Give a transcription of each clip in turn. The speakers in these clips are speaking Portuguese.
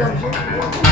그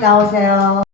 That.